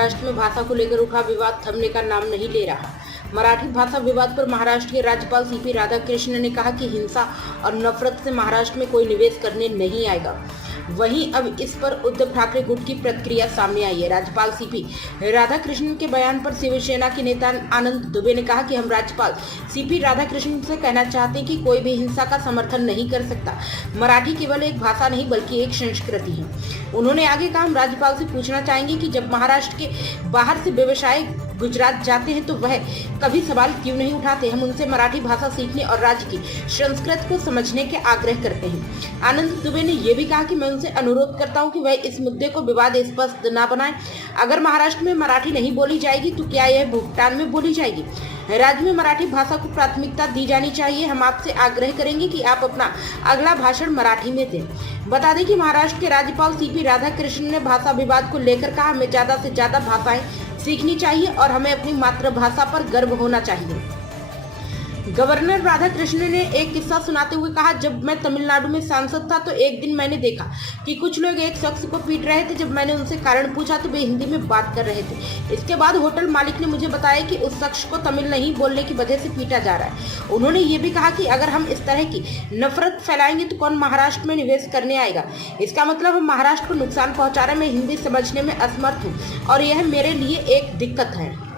महाराष्ट्र में भाषा को लेकर उठा विवाद थमने का नाम नहीं ले रहा। मराठी भाषा विवाद पर महाराष्ट्र के राज्यपाल सीपी राधाकृष्णन ने कहा कि हिंसा और नफरत से महाराष्ट्र में कोई निवेश करने नहीं आएगा। वहीं अब इस पर उद्धव ठाकरे गुट की प्रतिक्रिया सामने आई है। राज्यपाल सीपी राधाकृष्णन के बयान पर शिवसेना के नेता आनंद दुबे ने कहा कि हम राज्यपाल सीपी राधाकृष्णन से कहना चाहते हैं कि कोई भी हिंसा का समर्थन नहीं कर सकता। मराठी केवल एक भाषा नहीं बल्कि एक संस्कृति है। उन्होंने आगे कहा, हम राज्यपाल से पूछना चाहेंगे कि जब महाराष्ट्र के बाहर से व्यवसाय गुजरात जाते हैं तो वह कभी सवाल क्यों नहीं उठाते। हम उनसे मराठी भाषा सीखने और राज्य की संस्कृति को समझने के आग्रह करते हैं। आनंद दुबे ने यह भी कहा कि मैं उनसे अनुरोध करता हूं कि वह इस मुद्दे को विवादास्पद न बनाएं। अगर महाराष्ट्र में मराठी नहीं बोली जाएगी तो क्या यह भूटान में बोली जाएगी? राज्य में मराठी भाषा को प्राथमिकता दी जानी चाहिए। हम आपसे आग्रह करेंगे कि आप अपना अगला भाषण मराठी में दें। बता दें कि महाराष्ट्र के राज्यपाल सीपी राधाकृष्णन ने भाषा विवाद को लेकर कहा, हमें ज्यादा से ज्यादा भाषाएं सीखनी चाहिए और हमें अपनी मातृभाषा पर गर्व होना चाहिए। गवर्नर राधाकृष्णन ने एक किस्सा सुनाते हुए कहा, जब मैं तमिलनाडु में सांसद था तो एक दिन मैंने देखा कि कुछ लोग एक शख्स को पीट रहे थे। जब मैंने उनसे कारण पूछा तो वे हिंदी में बात कर रहे थे। इसके बाद होटल मालिक ने मुझे बताया कि उस शख्स को तमिल नहीं बोलने की वजह से पीटा जा रहा है। उन्होंने ये भी कहा कि अगर हम इस तरह की नफरत फैलाएंगे तो कौन महाराष्ट्र में निवेश करने आएगा। इसका मतलब हम महाराष्ट्र को नुकसान पहुंचा रहे। मैं हिंदी समझने में असमर्थ हूँ और यह मेरे लिए एक दिक्कत है।